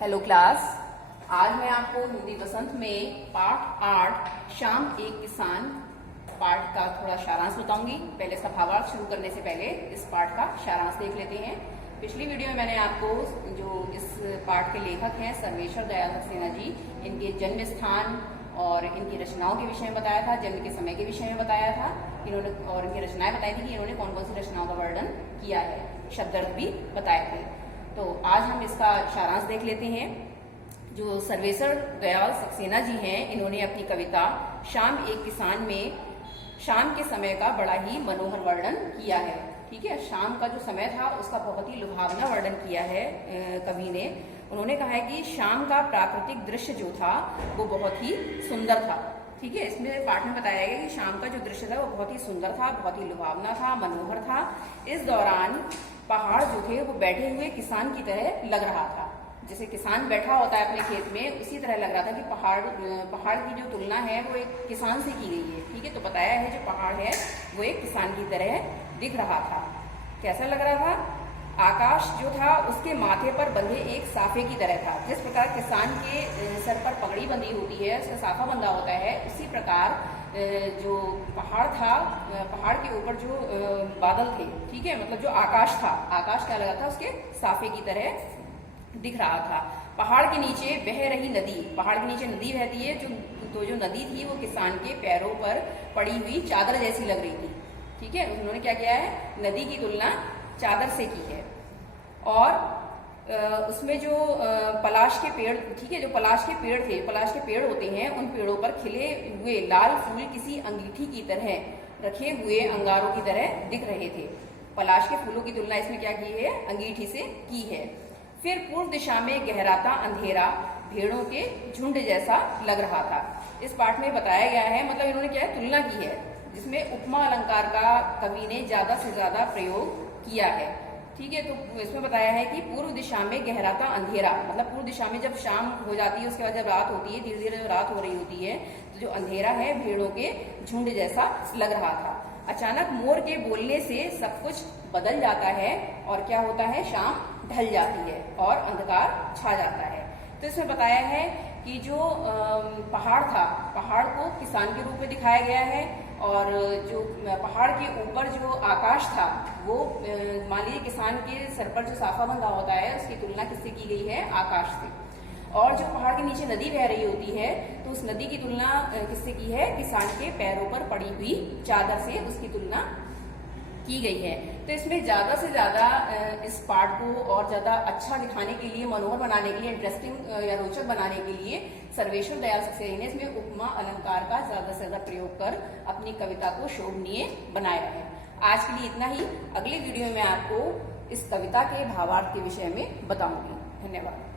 Hello class. आज मैं आपको हिंदी वसंत में पाठ 8 शाम एक किसान पाठ का थोड़ा सारांश बताऊंगी। पहले इसका भावार्थ शुरू करने से पहले इस पाठ का सारांश देख लेते हैं। पिछली वीडियो में मैंने आपको जो इस पाठ के लेखक हैं सर्वेश्वर दयाल सक्सेना जी, इनके जन्म स्थान और इनकी रचनाओं के विषय में बताया था, जन्म के समय के विषय में बताया था इन्होंने, और इनकी रचनाएं बताई थी कि इन्होंने कौन कौन सी रचनाओं का वर्णन किया है, शब्दार्थ भी बताए थे। तो आज हम इसका सारांश देख लेते हैं। जो सर्वेश्वर दयाल सक्सेना जी हैं, इन्होंने अपनी कविता शाम एक किसान में शाम के समय का बड़ा ही मनोहर वर्णन किया है। ठीक है, शाम का जो समय था उसका बहुत ही लुभावना वर्णन किया है कवि ने। उन्होंने कहा है कि शाम का प्राकृतिक दृश्य जो था वो बहुत ही सुंदर था। ठीक है, इसमें पाठ में बताया गया कि शाम का जो दृश्य था वो बहुत ही सुंदर था, बहुत ही लुभावना था, मनोहर था। इस दौरान पहाड़ जो थे वो बैठे हुए किसान की तरह लग रहा था। जैसे किसान बैठा होता है अपने खेत में, उसी तरह लग रहा था कि पहाड़ की जो तुलना है वो एक किसान से की गई है। ठीक है, तो बताया है जो पहाड़ है वो एक किसान की तरह दिख रहा था। कैसा लग रहा था? आकाश जो था उसके माथे पर बंधे एक साफे की तरह था। जिस प्रकार किसान के सर पर पगड़ी बंधी होती है, उसका साफा बंधा होता है, उसी प्रकार जो पहाड़ था, पहाड़ के ऊपर जो बादल थे, ठीक है, मतलब जो आकाश था, आकाश क्या लगा था, उसके साफे की तरह दिख रहा था। पहाड़ के नीचे बह रही नदी, पहाड़ के नीचे नदी बहती है, जो नदी थी वो किसान के पैरों पर पड़ी हुई चादर जैसी लग रही थी। ठीक है, उन्होंने क्या किया है, नदी की तुलना चादर से की है। और उसमें जो पलाश के पेड़, ठीक है, जो पलाश के पेड़ थे, पलाश के पेड़ होते हैं, उन पेड़ों पर खिले हुए लाल फूल किसी अंगीठी की तरह रखे हुए अंगारों की तरह दिख रहे थे। पलाश के फूलों की तुलना इसमें क्या की है, अंगीठी से की है। फिर पूर्व दिशा में गहराता अंधेरा भेड़ों के झुंड जैसा लग रहा था। इस पाठ में बताया गया है, मतलब इन्होंने क्या है, तुलना की है, जिसमें उपमा अलंकार का कवि ने ज्यादा से ज्यादा प्रयोग किया है। ठीक है, तो इसमें बताया है कि पूर्व दिशा में गहराता अंधेरा, मतलब पूर्व दिशा में जब शाम हो जाती है, उसके बाद जब रात होती है, धीरे धीरे जब रात हो रही होती है, तो जो अंधेरा है भेड़ों के झुंड जैसा लग रहा था। अचानक मोर के बोलने से सब कुछ बदल जाता है और क्या होता है, शाम ढल जाती है और अंधकार छा जाता है। तो इसमें बताया है कि जो पहाड़ था, पहाड़ को किसान के रूप में दिखाया गया है, और जो पहाड़ के ऊपर जो आकाश था वो मान लीजिए किसान के सर पर जो साफा बंधा होता है उसकी तुलना किससे की गई है, आकाश से। और जो पहाड़ के नीचे नदी बह रही होती है, तो उस नदी की तुलना किससे की है, किसान के पैरों पर पड़ी हुई चादर से उसकी तुलना की गई है। तो इसमें ज्यादा से ज्यादा इस पाठ को और ज्यादा अच्छा दिखाने के लिए, मनोहर बनाने के लिए, इंटरेस्टिंग या रोचक बनाने के लिए सर्वेश्वर दयाल सक्सेना ने इसमें उपमा अलंकार का ज्यादा से ज्यादा प्रयोग कर अपनी कविता को शोभनीय बनाया है। आज के लिए इतना ही। अगली वीडियो में आपको इस कविता के भावार्थ के विषय में बताऊंगी। धन्यवाद।